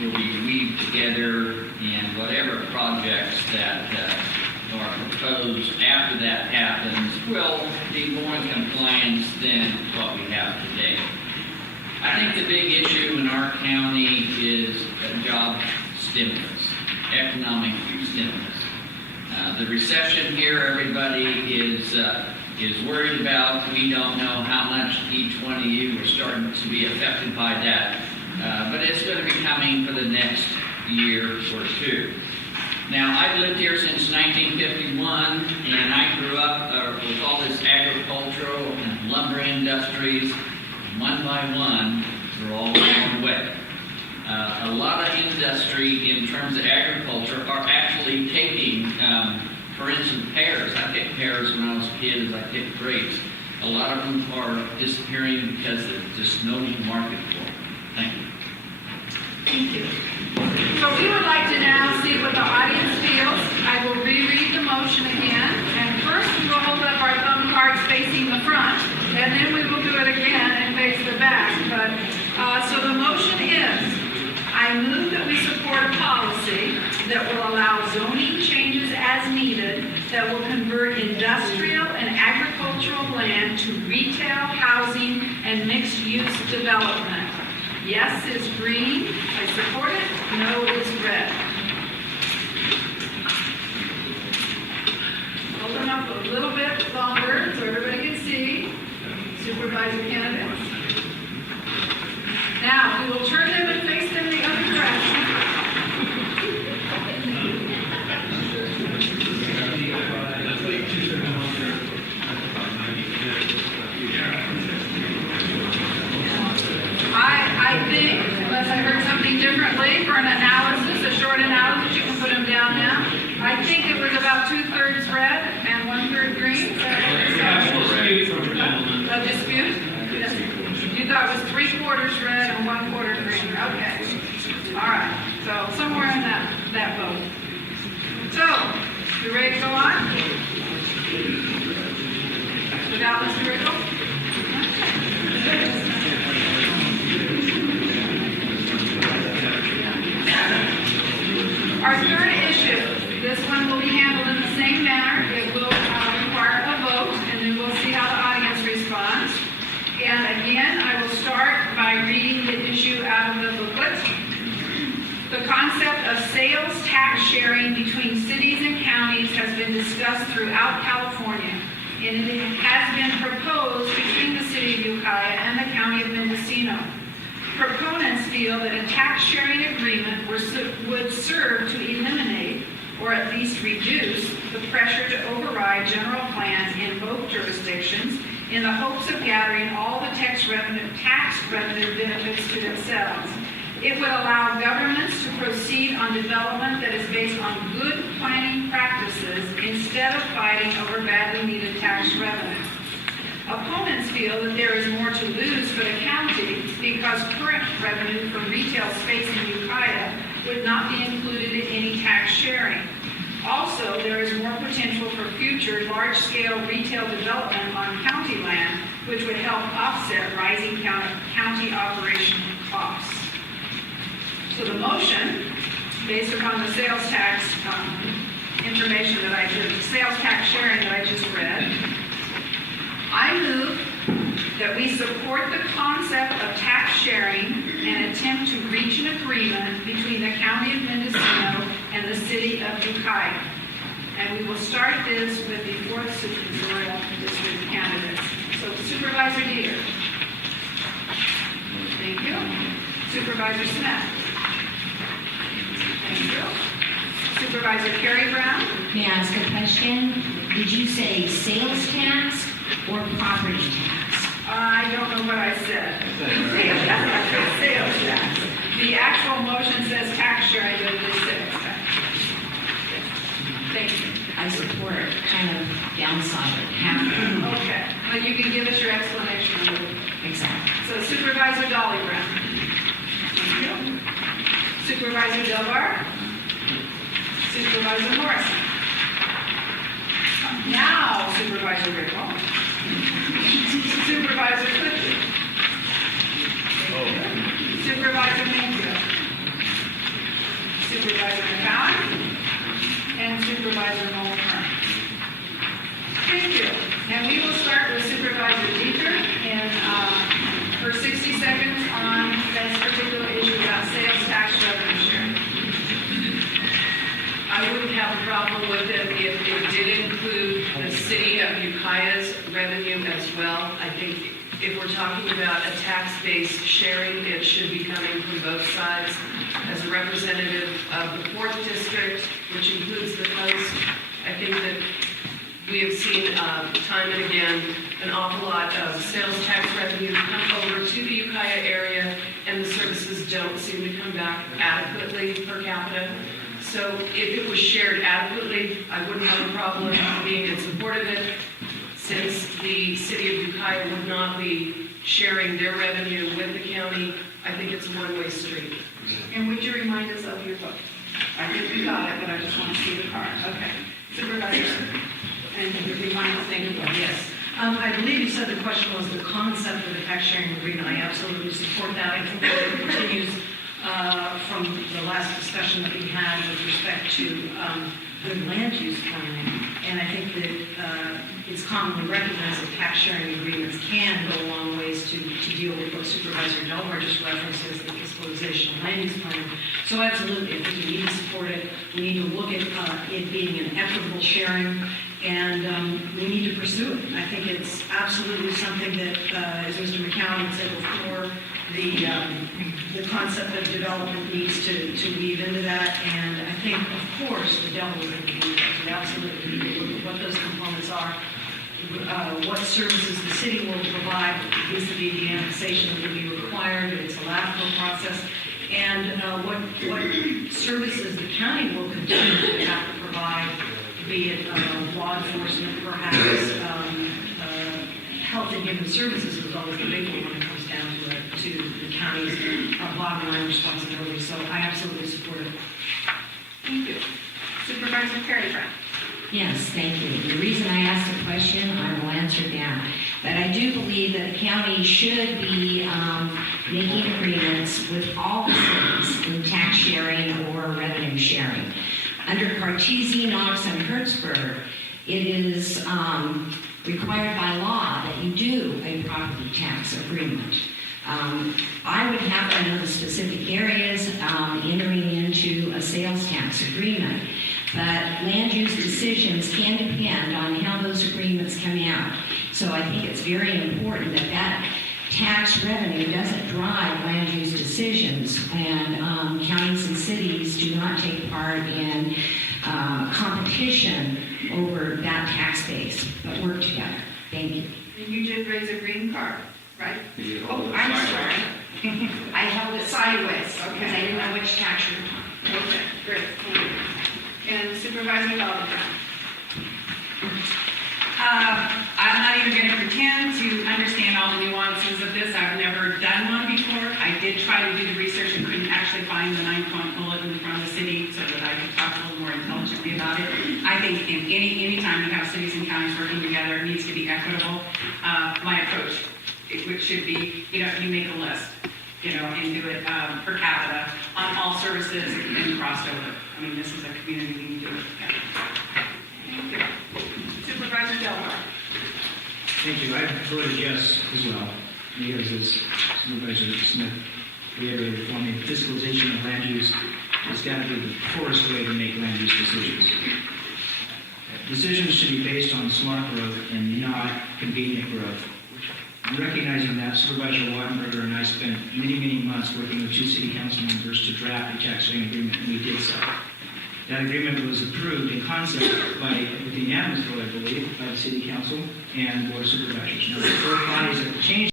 will be weaved together, and whatever projects that are proposed after that happens will be more in compliance than what we have today. I think the big issue in our county is job stimulus, economic stimulus. The recession here, everybody is worried about. We don't know how much each one of you are starting to be affected by that, but it's going to be coming for the next year or two. Now, I've lived here since 1951, and I grew up with all this agricultural and lumber industries. One by one, they're all going away. A lot of industry in terms of agriculture are actually taking, for instance, pears. I picked pears when I was a kid as I picked grapes. A lot of them are disappearing because there's just no market for them. Thank you. Thank you. So we would like to now see what the audience feels. I will reread the motion again, and first we will hold up our thumb cards facing the front, and then we will do it again and face the back. But so the motion is, I move that we support a policy that will allow zoning changes as needed that will convert industrial and agricultural land to retail, housing, and mixed-use development. Yes is green, I support it. No is red. Hold them up a little bit longer so everybody can see. Supervisor candidates. Now, we will turn them and face them the other direction. I think, unless I heard something differently, for an analysis, a short analysis, you can put them down now. I think it was about 2/3 red and 1/3 green. Is that what you said? A dispute? Yes. You thought it was 3/4 red and 1/4 green. Okay. All right. So somewhere in that vote. So, you ready to go on? Without Mr. Rickle? Our third issue, this one will be handled in the same manner. It will require a vote, and then we'll see how the audience responds. And again, I will start by reading the issue out of the booklet. The concept of sales tax sharing between cities and counties has been discussed throughout California, and it has been proposed between the city of Ukiah and the county of Mendocino. Proponents feel that a tax sharing agreement would serve to eliminate, or at least reduce, the pressure to override general plans in both jurisdictions in the hopes of gathering all the tax revenue benefits to themselves. It would allow governments to proceed on development that is based on good planning practices instead of fighting over badly needed tax revenue. Opponents feel that there is more to lose for the county because current revenue from retail space in Ukiah would not be included in any tax sharing. Also, there is more potential for future large-scale retail development on county land, which would help offset rising county operation costs. So the motion, based upon the sales tax information that sales tax sharing that I just read, I move that we support the concept of tax sharing and attempt to reach an agreement between the County of Mendocino and the City of Ukiah. And we will start this with the 4th Supervisorial District candidates. So Supervisor Dieter. Thank you. Supervisor Smith. Thank you. Supervisor Carrie Brown. May I ask a question? Did you say sales tax or property tax? I don't know what I said. Sales tax. The actual motion says tax sharing, but it is sales tax. Thank you. I support kind of downside, half. Okay. Well, you can give us your explanation. Exactly. So Supervisor Dolly Brown. Thank you. Supervisor Delbar. Supervisor Morrison. Now Supervisor Rickle. Supervisor Clifton. Supervisor Mayfield. Supervisor McCowan and Supervisor Mulder. Thank you. And we will start with Supervisor Dieter and for 60 seconds on this particular issue about sales tax revenue sharing. I wouldn't have a problem with it if it did include the city of Ukiah's revenue as well. I think if we're talking about a tax-based sharing, it should be coming from both sides. As a representative of the 4th District, which includes the coast, I think that we have seen time and again an awful lot of sales tax revenue come over to the Ukiah area, and the services don't seem to come back adequately per capita. So if it was shared adequately, I wouldn't have a problem being in support of it, since the city of Ukiah would not be sharing their revenue with the county. I think it's a one-way street. And would you remind us of your vote? I think you got it, but I just want to see the card. Okay. Supervisor. And remind us, thank you. Yes. I believe you said the question was the concept of the tax sharing agreement. I absolutely support that. I think that it continues from the last discussion that we had with respect to good land use planning. And I think that it's commonly recognized that tax sharing agreements can go a long ways to deal with what Supervisor Delmar just references, the fiscalization of land use planning. So absolutely, I think we need to support it. We need to look at it being an equitable sharing, and we need to pursue it. I think it's absolutely something that, as Mr. McCowan said before, the concept of development needs to weave into that. And I think, of course, the devil is in the details. We absolutely need to look at what those components are, what services the city will provide vis-a-vis the annexation that will be required, if it's a LAFCO process, and what services the county will continue to have to provide, be it law enforcement, perhaps health and human services is always the big one when it comes down to the county's bottom line responsibility. So I absolutely support it. Thank you. Supervisor Perry Brown. Yes, thank you. The reason I asked the question, I will answer that. But I do believe that the county should be making agreements with all the cities in tax sharing or revenue sharing. Under Cartesian, Knox, and Hertzberg, it is required by law that you do a property tax agreement. I would have to know the specific areas entering into a sales tax agreement, but land use decisions can depend on how those agreements come out. So I think it's very important that that tax revenue doesn't drive land use decisions, and counties and cities do not take part in competition over that tax base, but work together. Thank you. And you did raise a green card, right? Oh, I'm sorry. I held it sideways because I didn't know which tax you were talking. Okay, great. Thank you. And Supervisor Mulder. I'm not even going to pretend to understand all the nuances of this. I've never done one before. I did try to do the research and couldn't actually find the 9-point bulletin from the city so that I could talk a little more intelligently about it. I think in any time you have cities and counties working together, it needs to be equitable. My approach, which should be, you make a list, and do it per capita on all services and cross over. I mean, this is a community, we need to do it together. Thank you. Supervisor Delmar. Thank you. I voted yes as well, because as Supervisor Smith reiterated for me, fiscalization of land use has got to be the poorest way to make land use decisions. Decisions should be based on smart growth and not convenient growth. And recognizing that, Supervisor Wattenberger and I spent many months working with 2 city council members to draft a tax sharing agreement, and we did so. That agreement was approved in concept with unanimous vote, I believe, by the City Council and Board of Supervisors. Now, the 4 bodies that changed